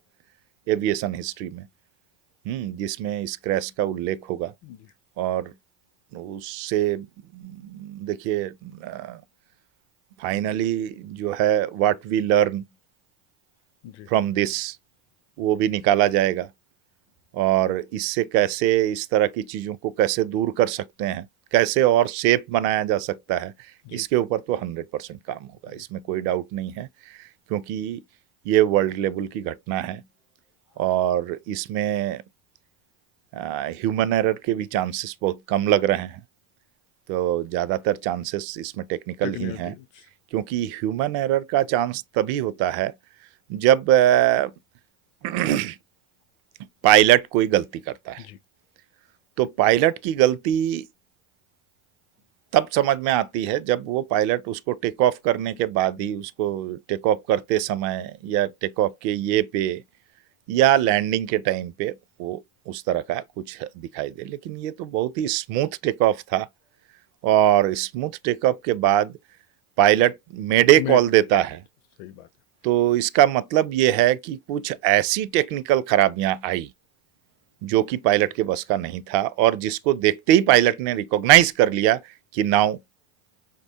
एविएशन हिस्ट्री में, जिसमें इस क्रैश का उल्लेख होगा। और उससे देखिए फाइनली जो है what we learn from this वो भी निकाला जाएगा, और इससे कैसे इस तरह की चीज़ों को कैसे दूर कर सकते हैं, कैसे और सेफ बनाया जा सकता है, इसके ऊपर तो 100% काम होगा, इसमें कोई डाउट नहीं है, क्योंकि ये वर्ल्ड लेवल की घटना है और इसमें ह्यूमन एरर के भी चांसेस बहुत कम लग रहे हैं। तो ज़्यादातर चांसेस इसमें टेक्निकल ही हैं, क्योंकि ह्यूमन एरर का चांस तभी होता है जब पायलट कोई गलती करता है। तो पायलट की गलती तब समझ में आती है जब वो पायलट उसको टेक ऑफ करने के बाद ही, उसको टेक ऑफ करते समय या टेक ऑफ के ये पे या लैंडिंग के टाइम पे वो उस तरह का कुछ दिखाई दे। लेकिन ये तो बहुत ही स्मूथ टेक ऑफ था, और स्मूथ टेक ऑफ के बाद पायलट मेडे कॉल देता है। सही बात है। तो इसका मतलब ये है कि कुछ ऐसी टेक्निकल खराबियां आई जो कि पायलट के बस का नहीं था, और जिसको देखते ही पायलट ने रिकॉग्नाइज कर लिया कि now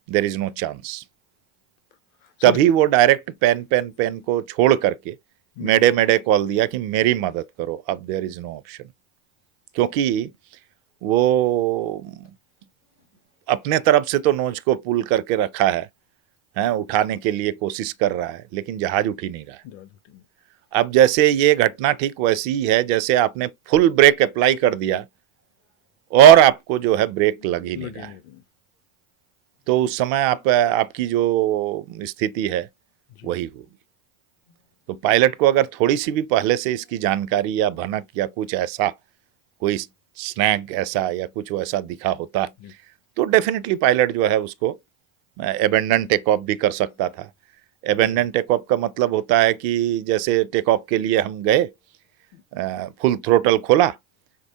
there is no chance. तभी वो डायरेक्ट पेन को छोड़ करके मेडे मेडे कॉल दिया कि मेरी मदद करो, अब देयर इज नो ऑप्शन। क्योंकि वो अपने तरफ से तो नोच को पुल करके रखा है, उठाने के लिए कोशिश कर रहा है, लेकिन जहाज उठ ही नहीं रहा है। अब जैसे ये घटना ठीक वैसी ही है जैसे आपने फुल ब्रेक अप्लाई कर दिया और आपको जो है ब्रेक लग ही नहीं रहा है, तो उस समय आपकी जो स्थिति है वही होगी। तो पायलट को अगर थोड़ी सी भी पहले से इसकी जानकारी या भनक या कुछ ऐसा, कोई स्नैग ऐसा या कुछ वैसा दिखा होता, तो डेफिनेटली पायलट जो है उसको एबेंडन टेक ऑफ भी कर सकता था। एबेंडन टेक ऑफ का मतलब होता है कि जैसे टेक ऑफ के लिए हम गए, फुल थ्रोटल खोला,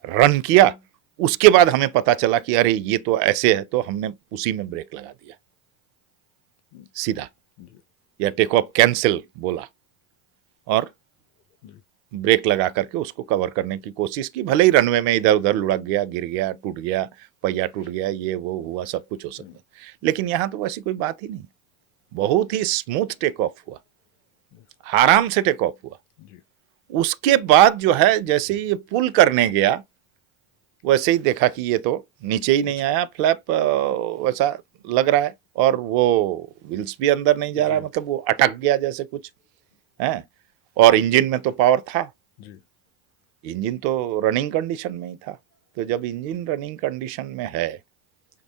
रन किया, उसके बाद हमें पता चला कि अरे ये तो ऐसे है, तो हमने उसी में ब्रेक लगा दिया सीधा, या टेक ऑफ कैंसिल बोला और ब्रेक लगा करके उसको कवर करने की कोशिश की। भले ही रनवे में इधर उधर लुढ़क गया, गिर गया, टूट गया, पहिया टूट गया, ये वो हुआ, सब कुछ हो सकता, लेकिन यहाँ तो वैसी कोई बात ही नहीं। बहुत ही स्मूथ टेक ऑफ हुआ, आराम से टेक ऑफ हुआ। उसके बाद जो है जैसे ही ये पुल करने गया वैसे ही देखा कि ये तो नीचे ही नहीं आया, फ्लैप वैसा लग रहा है, और वो व्हील्स भी अंदर नहीं जा रहा, मतलब वो अटक गया जैसे कुछ है। और इंजन में तो पावर था, जी इंजन तो रनिंग कंडीशन में ही था। तो जब इंजन रनिंग कंडीशन में है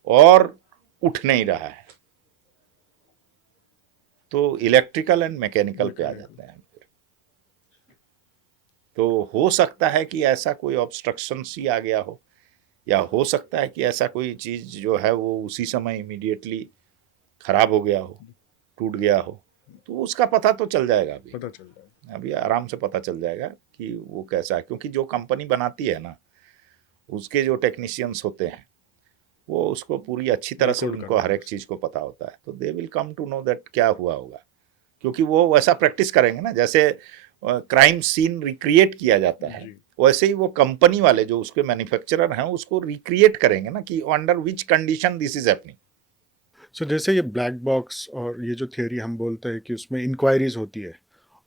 और उठ नहीं रहा है, तो इलेक्ट्रिकल एंड मैकेनिकल पे आ जाते हैं फिर। तो हो सकता है कि ऐसा कोई ऑब्स्ट्रक्शन ही आ गया हो, या हो सकता है कि ऐसा कोई चीज़ जो है वो उसी समय इमीडिएटली खराब हो गया हो, टूट गया हो। तो उसका पता तो चल जाएगा, पता चल रहा है। अभी आराम से पता चल जाएगा कि वो कैसा है, क्योंकि जो कंपनी बनाती है ना, उसके जो टेक्नीशियंस होते हैं वो उसको पूरी अच्छी तरह से, Decode उनको करते हर हैं। एक चीज़ को पता होता है। तो they will come to know that क्या हुआ होगा, क्योंकि वो वैसा प्रैक्टिस करेंगे ना, जैसे क्राइम सीन रिक्रिएट किया जाता है, जी वैसे ही वो कंपनी वाले जो उसके मैन्युफैक्चरर हैं उसको रिक्रिएट करेंगे ना कि under which condition this is happening. So जैसे ये ब्लैक बॉक्स और ये जो थियरी हम बोलते हैं कि उसमें इंक्वायरीज होती है,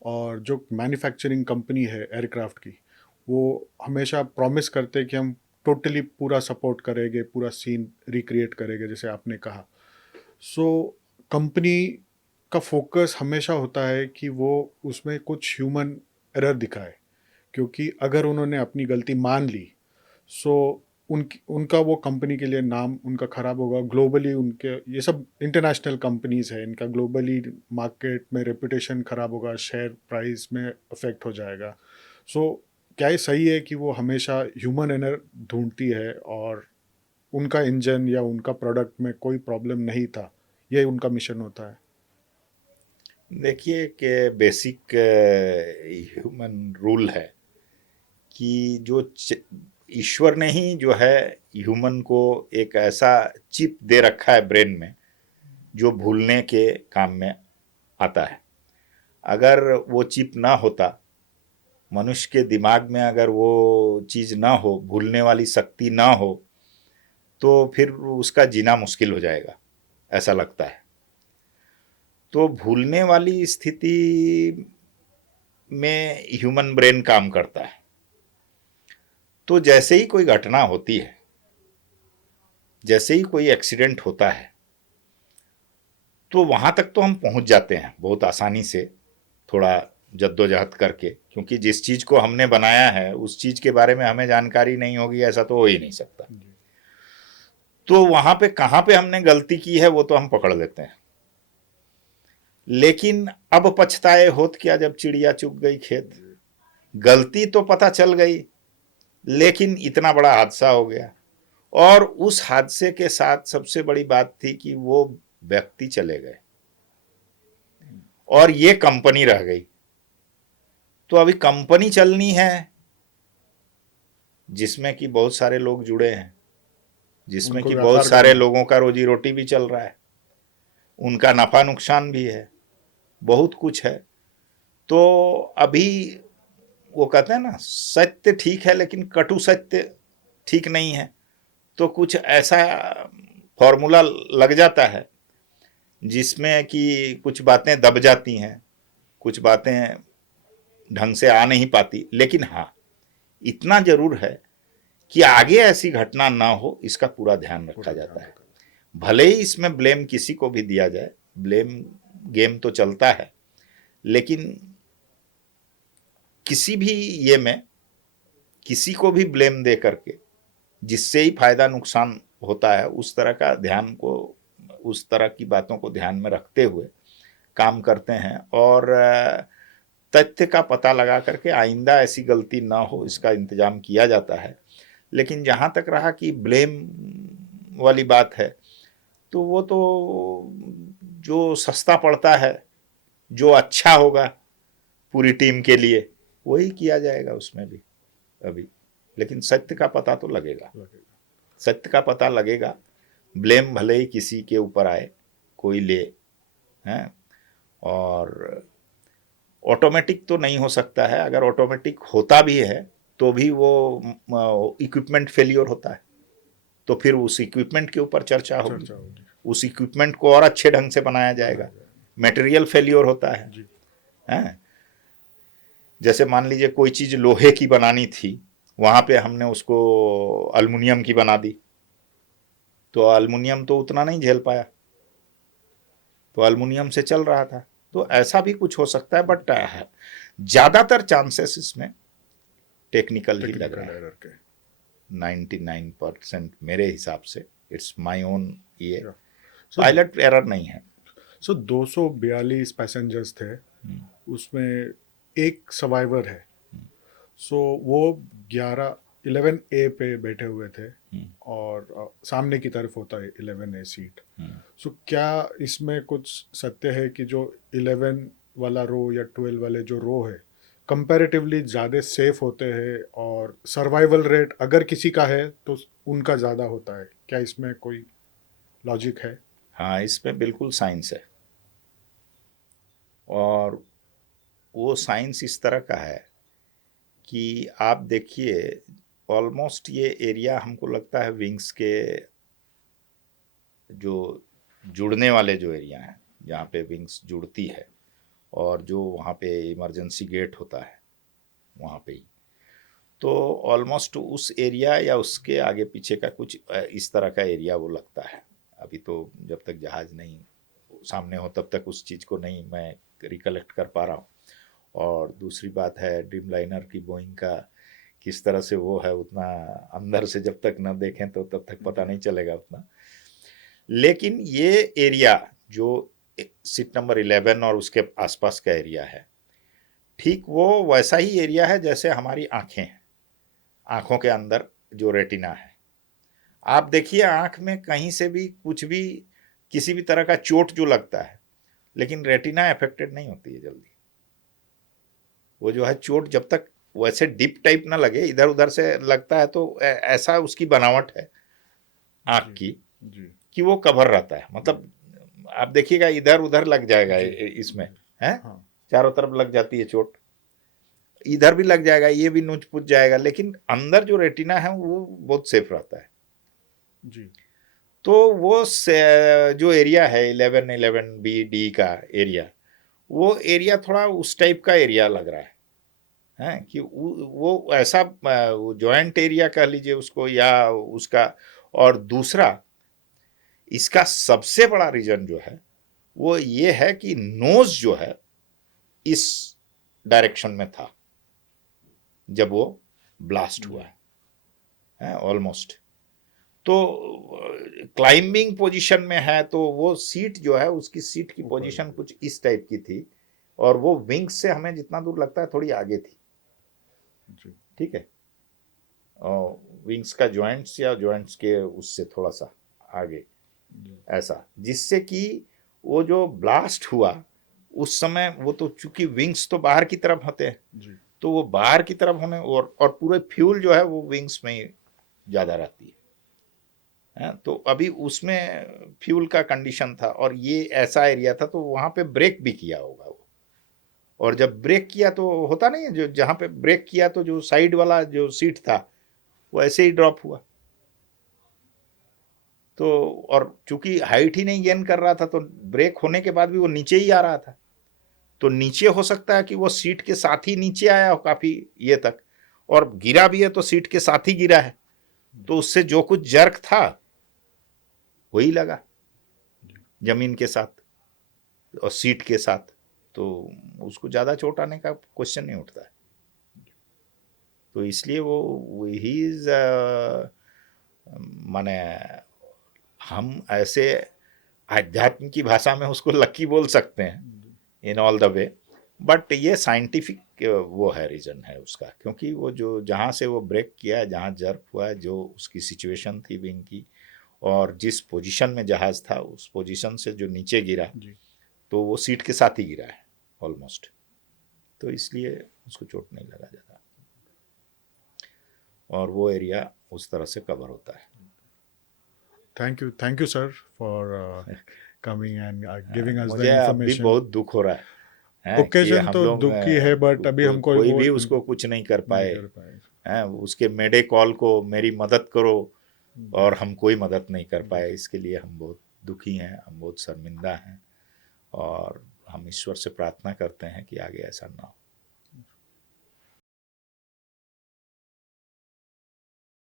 और जो मैन्युफैक्चरिंग कंपनी है एयरक्राफ्ट की, वो हमेशा प्रॉमिस करते हैं कि हम टोटली पूरा सपोर्ट करेंगे, पूरा सीन रिक्रिएट करेंगे जैसे आपने कहा। सो कंपनी का फोकस हमेशा होता है कि वो उसमें कुछ ह्यूमन एरर दिखाए, क्योंकि अगर उन्होंने अपनी गलती मान ली, सो उनका वो कंपनी के लिए नाम उनका ख़राब होगा ग्लोबली। उनके ये सब इंटरनेशनल कंपनीज है, इनका ग्लोबली मार्केट में रेपुटेशन ख़राब होगा, शेयर प्राइस में अफेक्ट हो जाएगा। सो क्या ये सही है कि वो हमेशा ह्यूमन एरर ढूंढती है, और उनका इंजन या उनका प्रोडक्ट में कोई प्रॉब्लम नहीं था, ये उनका मिशन होता है? देखिए कि बेसिक ह्यूमन रूल है कि जो ईश्वर ने ही जो है ह्यूमन को एक ऐसा चिप दे रखा है ब्रेन में जो भूलने के काम में आता है। अगर वो चिप ना होता, मनुष्य के दिमाग में अगर वो चीज़ ना हो, भूलने वाली शक्ति ना हो, तो फिर उसका जीना मुश्किल हो जाएगा, ऐसा लगता है। तो भूलने वाली स्थिति में ह्यूमन ब्रेन काम करता है। तो जैसे ही कोई घटना होती है, जैसे ही कोई एक्सीडेंट होता है, तो वहां तक तो हम पहुंच जाते हैं बहुत आसानी से, थोड़ा जद्दोजहद करके, क्योंकि जिस चीज़ को हमने बनाया है उस चीज़ के बारे में हमें जानकारी नहीं होगी, ऐसा तो हो ही नहीं सकता। तो वहां पे कहाँ पे हमने गलती की है वो तो हम पकड़ लेते हैं। लेकिन अब पछताए होत क्या जब चिड़िया चुग गई खेत। गलती तो पता चल गई, लेकिन इतना बड़ा हादसा हो गया। और उस हादसे के साथ सबसे बड़ी बात थी कि वो व्यक्ति चले गए और ये कंपनी रह गई। तो अभी कंपनी चलनी है जिसमें कि बहुत सारे लोग जुड़े हैं, जिसमें उनको कि बहुत व्यापार सारे करना है। लोगों का रोजी रोटी भी चल रहा है, उनका नफा नुकसान भी है, बहुत कुछ है। तो अभी वो कहते हैं ना, सत्य ठीक है लेकिन कटु सत्य ठीक नहीं है। तो कुछ ऐसा फॉर्मूला लग जाता है जिसमें कि कुछ बातें दब जाती हैं, कुछ बातें ढंग से आ नहीं पाती। लेकिन हाँ, इतना जरूर है कि आगे ऐसी घटना ना हो, इसका पूरा ध्यान रखा जाता है। भले ही इसमें ब्लेम किसी को भी दिया जाए, ब्लेम गेम तो चलता है, लेकिन किसी भी ये में किसी को भी ब्लेम दे करके जिससे ही फायदा नुकसान होता है, उस तरह का ध्यान को, उस तरह की बातों को ध्यान में रखते हुए काम करते हैं। और तथ्य का पता लगा करके आइंदा ऐसी गलती ना हो, इसका इंतजाम किया जाता है। लेकिन जहाँ तक रहा कि ब्लेम वाली बात है, तो वो तो जो सस्ता पड़ता है, जो अच्छा होगा पूरी टीम के लिए, वही किया जाएगा उसमें भी अभी। लेकिन सत्य का पता तो लगेगा, सत्य का पता लगेगा। ब्लेम भले ही किसी के ऊपर आए, कोई ले, हैं। और ऑटोमेटिक तो नहीं हो सकता है, अगर ऑटोमेटिक होता भी है तो भी वो इक्विपमेंट फेलियर होता है, तो फिर उस इक्विपमेंट के ऊपर चर्चा होगी, उस इक्विपमेंट को और अच्छे ढंग से बनाया जाएगा। मटेरियल फेलियर होता है। जैसे मान लीजिए कोई चीज़ लोहे की बनानी थी वहाँ पे हमने उसको अल्मुनियम की बना दी, तो अल्मुनियम तो उतना नहीं झेल पाया, तो अल्मुनियम से चल रहा था। तो ऐसा भी कुछ हो सकता है, बट ज़्यादातर चांसेस इसमें टेक्निकल ही लग टेक्निकल रहा है। एरर के। 99% मेरे हिसाब से, इट्स माय ओन, ये या सो पायलट एरर नहीं है। 242 पैसेंजर्स थे, उसमें एक सर्वाइवर है। सो वो 11A पे बैठे हुए थे, और सामने की तरफ होता है 11A सीट। सो क्या इसमें कुछ सत्य है कि जो 11 वाला रो या 12 वाले जो रो है कंपैरेटिवली ज़्यादा सेफ होते हैं, और सर्वाइवल रेट अगर किसी का है तो उनका ज़्यादा होता है? क्या इसमें कोई लॉजिक है? हाँ, इसमें बिल्कुल साइंस है, और वो साइंस इस तरह का है कि आप देखिए, ऑलमोस्ट ये एरिया हमको लगता है विंग्स के जो जुड़ने वाले जो एरिया हैं, जहाँ पे विंग्स जुड़ती है और जो वहाँ पे इमरजेंसी गेट होता है, वहाँ पे ही, तो ऑलमोस्ट उस एरिया या उसके आगे पीछे का कुछ इस तरह का एरिया वो लगता है। अभी तो जब तक जहाज़ नहीं सामने हो तब तक उस चीज़ को नहीं मैं रिकलेक्ट कर पा रहा हूँ। और दूसरी बात है, ड्रीम लाइनर की बोइंग का किस तरह से वो है, उतना अंदर से जब तक न देखें तो तब तक पता नहीं चलेगा उतना। लेकिन ये एरिया जो सीट नंबर 11 और उसके आसपास का एरिया है, ठीक वो वैसा ही एरिया है जैसे हमारी आंखें हैं। आंखों के अंदर जो रेटिना है, आप देखिए आंख में कहीं से भी कुछ भी किसी भी तरह का चोट जो लगता है, लेकिन रेटिना अफेक्टेड नहीं होती है जल्दी। वो जो है चोट जब तक वैसे डीप टाइप ना लगे, इधर उधर से लगता है तो ऐसा उसकी बनावट है आंख जी की जी कि वो कवर रहता है। मतलब आप देखिएगा इधर उधर लग जाएगा जी इसमें, जी। है हाँ चारों तरफ लग जाती है चोट, इधर भी लग जाएगा, ये भी नोच पुच जाएगा, लेकिन अंदर जो रेटिना है वो बहुत सेफ रहता है। जी तो वो जो एरिया है 11 11 B D का एरिया, वो एरिया थोड़ा उस टाइप का एरिया लग रहा है कि वो ऐसा जॉइंट एरिया कह लीजिए उसको, या उसका। और दूसरा, इसका सबसे बड़ा रीजन जो है वो ये है कि नोज जो है इस डायरेक्शन में था जब वो ब्लास्ट हुआ है ऑलमोस्ट। तो क्लाइंबिंग पोजीशन में है, तो वो सीट जो है उसकी सीट की ऊपर। पोजीशन कुछ इस टाइप की थी, और वो विंग्स से हमें जितना दूर लगता है थोड़ी आगे थी। जी ठीक है, विंग्स का जॉइंट्स या जॉइंट्स के उससे थोड़ा सा आगे, जी ऐसा, जिससे कि वो जो ब्लास्ट हुआ उस समय, वो तो चूंकि विंग्स तो बाहर की तरफ होते हैं, जी तो वो बाहर की तरफ होने, और पूरे फ्यूल जो है वो विंग्स में ही ज़्यादा रहती है। तो अभी उसमें फ्यूल का कंडीशन था, और ये ऐसा एरिया था, तो वहाँ पे ब्रेक भी किया होगा वो। और जब ब्रेक किया तो होता नहीं है, जो जहाँ पे ब्रेक किया तो जो साइड वाला जो सीट था वो ऐसे ही ड्रॉप हुआ। तो और चूंकि हाइट ही नहीं गेन कर रहा था, तो ब्रेक होने के बाद भी वो नीचे ही आ रहा था, तो नीचे हो सकता है कि वो सीट के साथ ही नीचे आया हो काफी ये तक, और गिरा भी है तो सीट के साथ ही गिरा है, तो उससे जो कुछ जर्क था वही लगा जमीन के साथ और सीट के साथ, तो उसको ज्यादा चोट आने का क्वेश्चन नहीं उठता है। तो इसलिए वो ही इज माने, हम ऐसे आध्यात्म की भाषा में उसको लकी बोल सकते हैं in all the way, but ये साइंटिफिक वो है, रीजन है उसका, क्योंकि वो जो जहाँ से वो ब्रेक किया है, जहाँ जर्क हुआ है, जो उसकी सिचुएशन थी विंग की, और जिस पोजीशन में जहाज़ था उस पोजीशन से जो नीचे गिरा, जी। तो वो सीट के साथ ही गिरा है ऑलमोस्ट, तो इसलिए उसको चोट नहीं लगा ज़्यादा, और वो एरिया उस तरह से कवर होता है। Thank you, sir, for coming and giving us the मुझे अब भी information. बहुत दुख हो रहा है कि ओकेजन हम तो लोग दुख ही है, बट अभी हमको कोई वो भी उसको कुछ नहीं कर नहीं पाए कर पाए। हैं। उसके मेडे कॉल को मेरी मदद करो, जी और हम कोई मदद नहीं कर जी पाए, इसके लिए हम बहुत दुखी हैं, हम बहुत शर्मिंदा हैं, और हम ईश्वर से प्रार्थना करते हैं कि आगे ऐसा ना हो।